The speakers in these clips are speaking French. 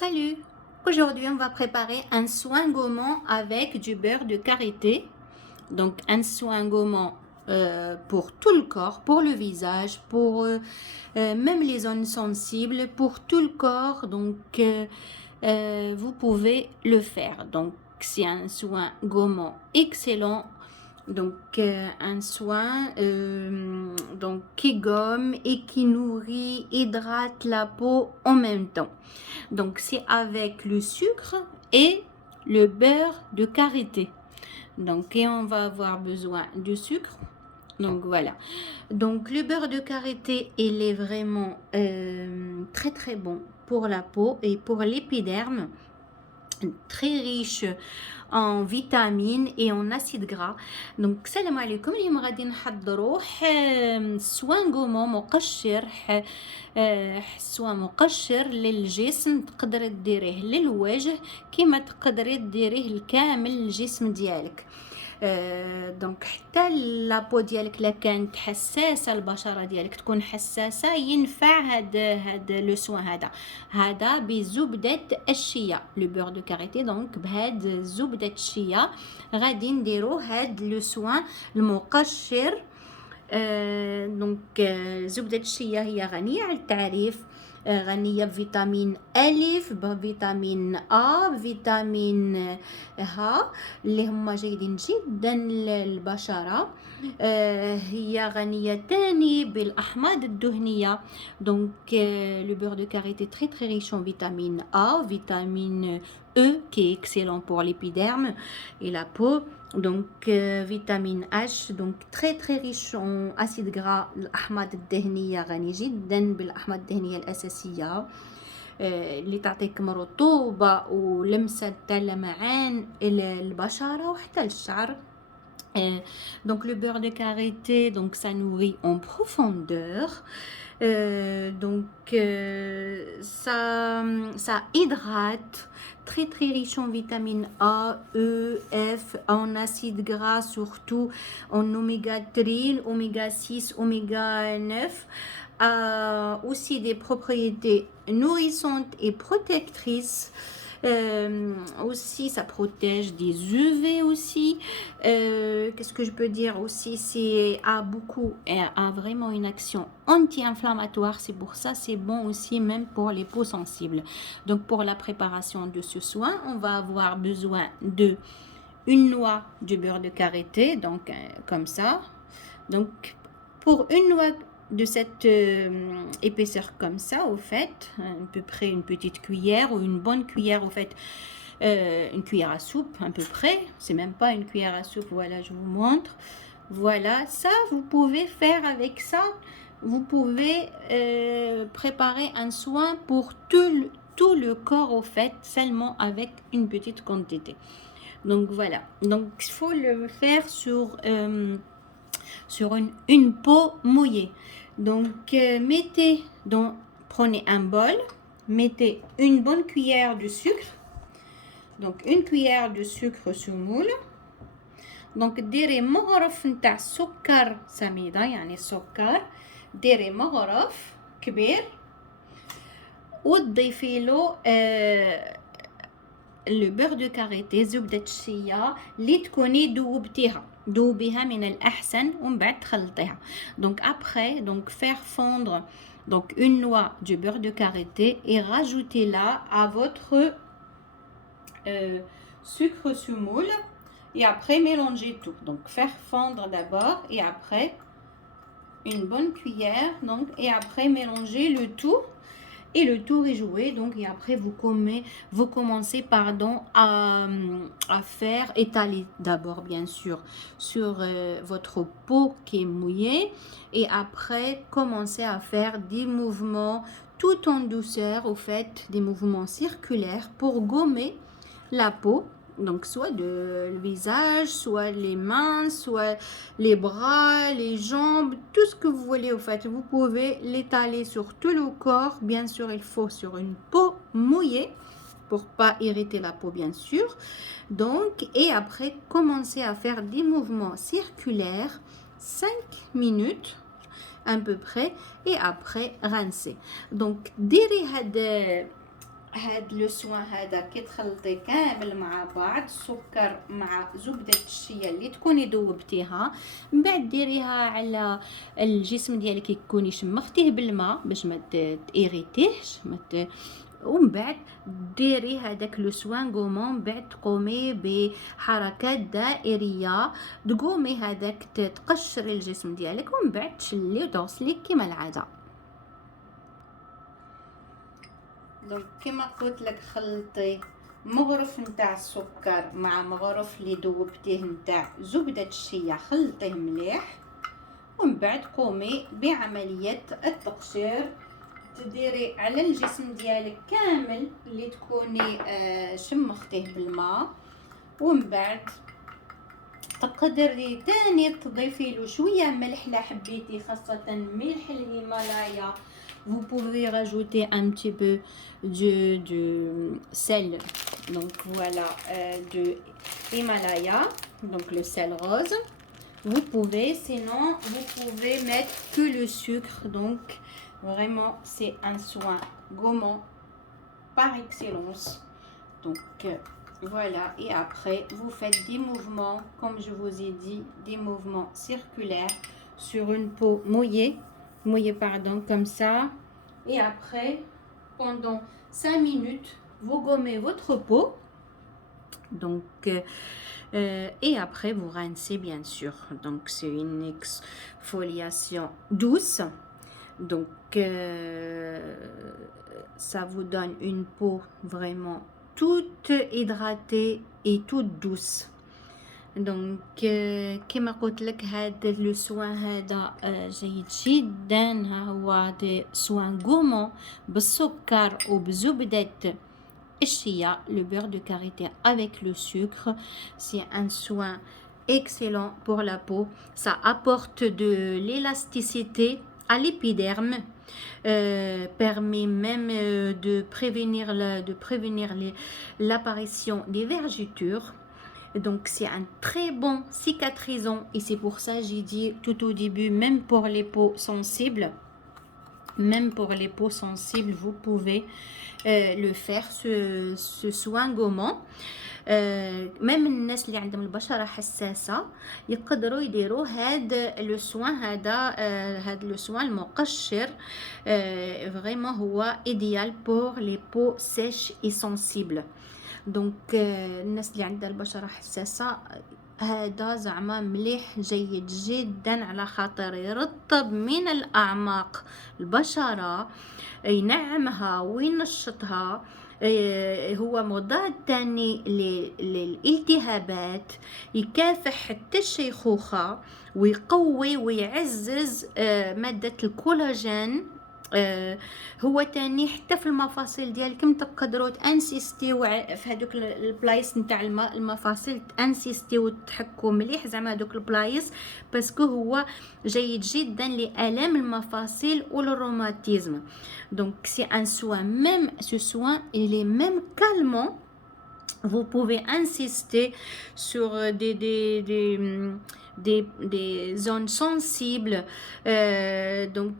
Salut! Aujourd'hui, on va préparer un soin gommant avec du beurre de karité. Donc, un soin gommant pour tout le corps, pour le visage, pour même les zones sensibles, pour tout le corps. Donc, vous pouvez le faire. Donc, c'est un soin gommant excellent. Donc, un soin qui gomme et qui nourrit, hydrate la peau en même temps. Donc, c'est avec le sucre et le beurre de karité. Donc, et on va avoir besoin de sucre. Donc, voilà. Donc, le beurre de karité, il est vraiment très, très bon pour la peau et pour l'épiderme. Très riche en vitamines et en acides gras. دونك السلام عليكم. اليوم غادي نحضروا سوان غومو مقشر سوان مقشر للجسم. تقدري ديريه للوجه كما تقدري ديريه لكامل الجسم ديالك. دونك حتى لابو ديالك لا كانت حساسه، البشره ديالك تكون حساسه، ينفع هاد لو سوان هذا بزبده الشيا. لو بور دو كاريتي دونك بهاد زبده الشيا غادي نديرو هاد لو سوان المقشر. دونك زبده الشيا هي غنيه على التعريف، غنية بفيتامين ألف، بفيتامين أ، بفيتامين ه اللي هما جيدين جدا للبشرة. هي غنية تاني بالأحماض الدهنية. دونك le beurre de karité très très riche en vitamine A, vitamine E qui est excellent pour l'épiderme et la peau. Donc vitamine H, donc très très riche en acides gras. الأحماض الدهنية غني جدا بالأحماض الدهنية الأساسية اللي تعطيكم رطوبة ولمسة تاع لمعان البشرة وحتى الشعر. Donc le beurre de karité, donc ça nourrit en profondeur. Ça hydrate, très très riche en vitamines A, E, F, en acides gras surtout, en oméga 3, oméga 6, oméga 9. Aussi des propriétés nourrissantes et protectrices. Aussi ça protège des UV aussi. Qu'est-ce que je peux dire aussi, c'est a vraiment une action anti-inflammatoire. C'est pour ça c'est bon aussi même pour les peaux sensibles. Donc pour la préparation de ce soin, on va avoir besoin de une noix de beurre de karité, donc comme ça. Donc pour une noix de cette épaisseur comme ça, au fait, à peu près une petite cuillère ou une bonne cuillère, au fait, une cuillère à soupe à peu près, c'est même pas une cuillère à soupe, voilà, je vous montre. Voilà, ça vous pouvez faire avec ça, vous pouvez préparer un soin pour tout le corps, au fait, seulement avec une petite quantité. Donc voilà, donc il faut le faire sur une peau mouillée. Donc prenez un bol, mettez une bonne cuillère de sucre. Donc une cuillère de sucre سمول. donc ديري مغرف نتاع سكر سميدة، يعني سكر، ديري مغرف كبير وتضيفي له le beurre de karité، زبدة الشيا اللي تكوني دوبيها من الأحسن ومن بعد تخلطيها. Donc après, donc faire fondre donc une noix du beurre de karité et rajoutez-la à votre sucre semoule et après mélanger tout. Donc faire fondre d'abord et après une bonne cuillère, donc et après mélanger le tout. Et le tour est joué, donc et après vous commencez à faire étaler d'abord bien sûr sur votre peau qui est mouillée et après commencez à faire des mouvements tout en douceur, au fait des mouvements circulaires pour gommer la peau. Donc soit le visage, soit les mains, soit les bras, les jambes, tout ce que vous voulez au fait. Vous pouvez l'étaler sur tout le corps. Bien sûr, il faut sur une peau mouillée pour pas irriter la peau bien sûr. Donc et après commencer à faire des mouvements circulaires 5 minutes à peu près et après rincer. Donc ديري هاد لو سوان هذا كي تخلطي كامل مع بعض، السكر مع زبدة الشيا اللي تكوني ذوبتيها، من بعد ديريها على الجسم ديالك يكوني شمختيه بالماء باش ما تيريتيهش ومن بعد ديري هذاك لو سوان غومون، بعد تقومي بحركات دائريه، تقومي هذاك تقشري الجسم ديالك ومن بعد تشلي وتغسلي كما العاده. دونك كما قلت لك خلطي مغرف نتاع السكر مع مغرف اللي ذوبتيه نتاع زبده الشيا، خلطيه مليح ومن بعد قومي بعمليه التقشير، تديري على الجسم ديالك كامل اللي تكوني شمختيه بالماء، ومن بعد تقدري تاني تضيفي له شويه ملح لا حبيتي، خاصه ملح الهيمالايا. Vous pouvez rajouter un petit peu du sel, donc voilà, de Himalaya, donc le sel rose. Vous pouvez, sinon vous pouvez mettre que le sucre, donc vraiment c'est un soin gourmand par excellence. Donc voilà, et après vous faites des mouvements, comme je vous ai dit, des mouvements circulaires sur une peau mouillée, comme ça. Et après, pendant 5 minutes, vous gommez votre peau. Donc, et après, vous rincez bien sûr. Donc, c'est une exfoliation douce. Donc, ça vous donne une peau vraiment toute hydratée et toute douce. دونك كما قلت لك هذا لو سوان هذا جيد جدا، هو دي سوان غومون بالسكر وبزبدة الشيا، le beurre de karité avec le sucre. C'est un soin excellent pour la peau, ça apporte de l'élasticité à l'épiderme, permet même de prévenir l'apparition des vergetures. Donc c'est un très bon cicatrisant, et c'est pour ça j'ai dit tout au début, même pour les peaux sensibles, vous pouvez le faire, ce soin gommant. même الناس اللي عندهم البشرة حساسة يقدروا يديروا هذا لو سوان، هذا لو سوان المقشر. vraiment هو idéal pour les peaux sèches et sensibles. دونك الناس اللي عندها البشرة حساسة هذا زعما مليح جيد جدا، على خاطر يرطب من الأعماق البشرة، ينعمها وينشطها. هو مضاد تاني للالتهابات، يكافح حتى الشيخوخة، ويقوي ويعزز مادة الكولاجين. هو تاني حتى في المفاصل ديالكم تقدروا تانسيستيو في هذوك البلايص نتاع المفاصل، تانسيستيو وتحكوا مليح زعما هذوك البلايص، باسكو هو جيد جدا لآلام المفاصل والروماتيزم. دونك سي ان سوان، ميم سو سوان il est même calmant. Vous pouvez insister sur des zones sensibles. Donc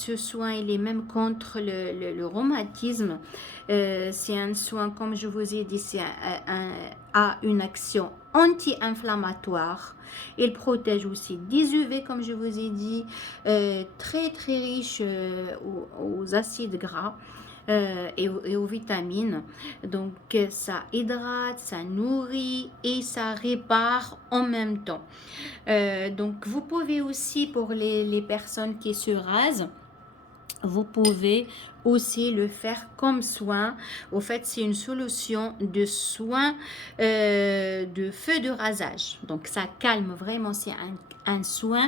ce soin il est même contre le rhumatisme. C'est un soin, comme je vous ai dit, a une action anti-inflammatoire. Il protège aussi des UV, comme je vous ai dit, très très riche aux acides gras. Et aux vitamines. Donc ça hydrate, ça nourrit et ça répare en même temps. Donc vous pouvez aussi, pour les personnes qui se rasent, vous pouvez aussi le faire comme soin. Au fait, c'est une solution de soin de feu de rasage. Donc ça calme vraiment, c'est un soin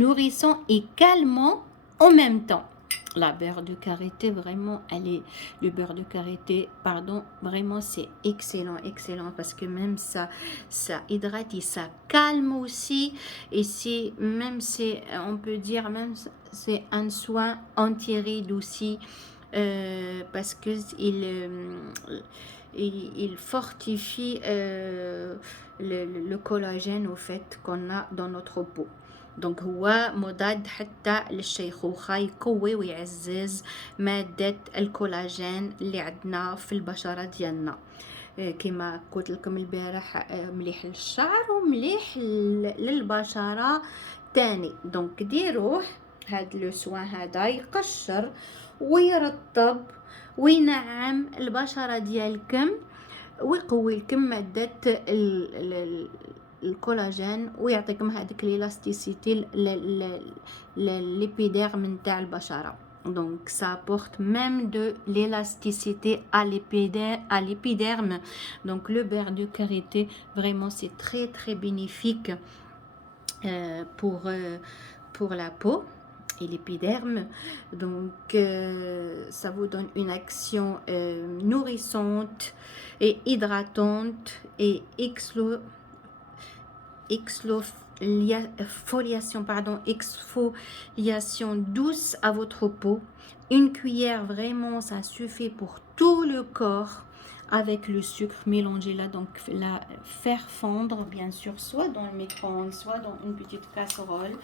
nourrissant et calmant en même temps. La beurre de karité, vraiment, le beurre de karité, pardon, vraiment c'est excellent, parce que même ça hydrate et ça calme aussi. Et on peut dire même c'est un soin anti-rides aussi, parce que il fortifie le collagène au fait qu'on a dans notre peau. دونك هو مضاد حتى للشيخوخة، يقوي ويعزز مادة الكولاجين اللي عندنا في البشرة ديالنا. كما قلت لكم البارح مليح للشعر ومليح للبشرة تاني. دونك ديروه هاد لو سوان هذا يقشر ويرطب وينعم البشرة ديالكم ويقوي لكم مادة الكولاجين ويعطيكم هذيك l'élasticité l'épidère نتاع البشرة. Donc ça apporte même de l'élasticité à l'épiderme. Donc le beurre de karité, vraiment c'est très très bénéfique pour la peau et l'épiderme. Donc ça vous donne une action nourrissante et hydratante et exfoliation douce à votre peau. Une cuillère, vraiment, ça suffit pour tout le corps avec le sucre mélangé là. Donc, la faire fondre, bien sûr, soit dans le micro-ondes, soit dans une petite casserole.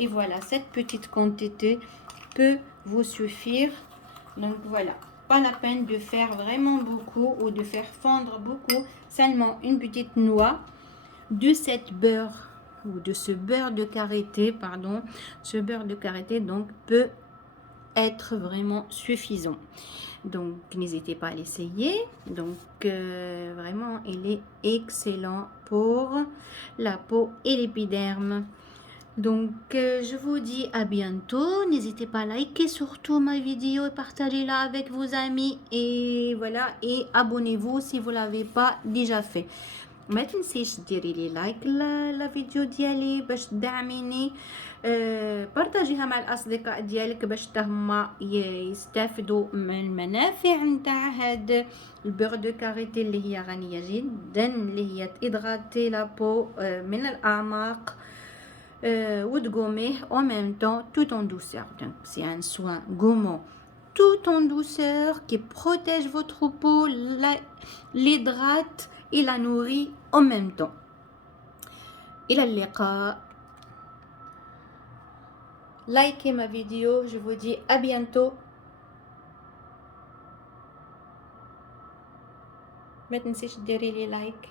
Et voilà, cette petite quantité peut vous suffire. Donc, voilà. Pas la peine de faire vraiment beaucoup ou de faire fondre beaucoup. Seulement une petite noix de cette beurre ou de ce beurre de karité, pardon, ce beurre de karité donc peut être vraiment suffisant. Donc n'hésitez pas à l'essayer. Donc vraiment il est excellent pour la peau et l'épiderme. Donc je vous dis à bientôt. N'hésitez pas à liker surtout ma vidéo et partagez-la avec vos amis et voilà, et abonnez-vous si vous l'avez pas déjà fait. ما تنسيش ديري لي لايك لا فيديو ديالي باش تدعميني، بارطاجيها مع الاصدقاء ديالك باش هما يستافدوا من المنافع نتاع هاد البيغ دو كاريتي اللي هي غنيه جدا، اللي هي تيدغاتي لابو من الاعماق وتقوميه au même temps tout en douceur. Donc c'est un soin gourmand tout en douceur qui protège votre peau, l'hydrate et la nourrit en même temps. إلى اللقاء. Likez ma vidéo, je vous dis à bientôt. ما تنسيش ديري لي لايك.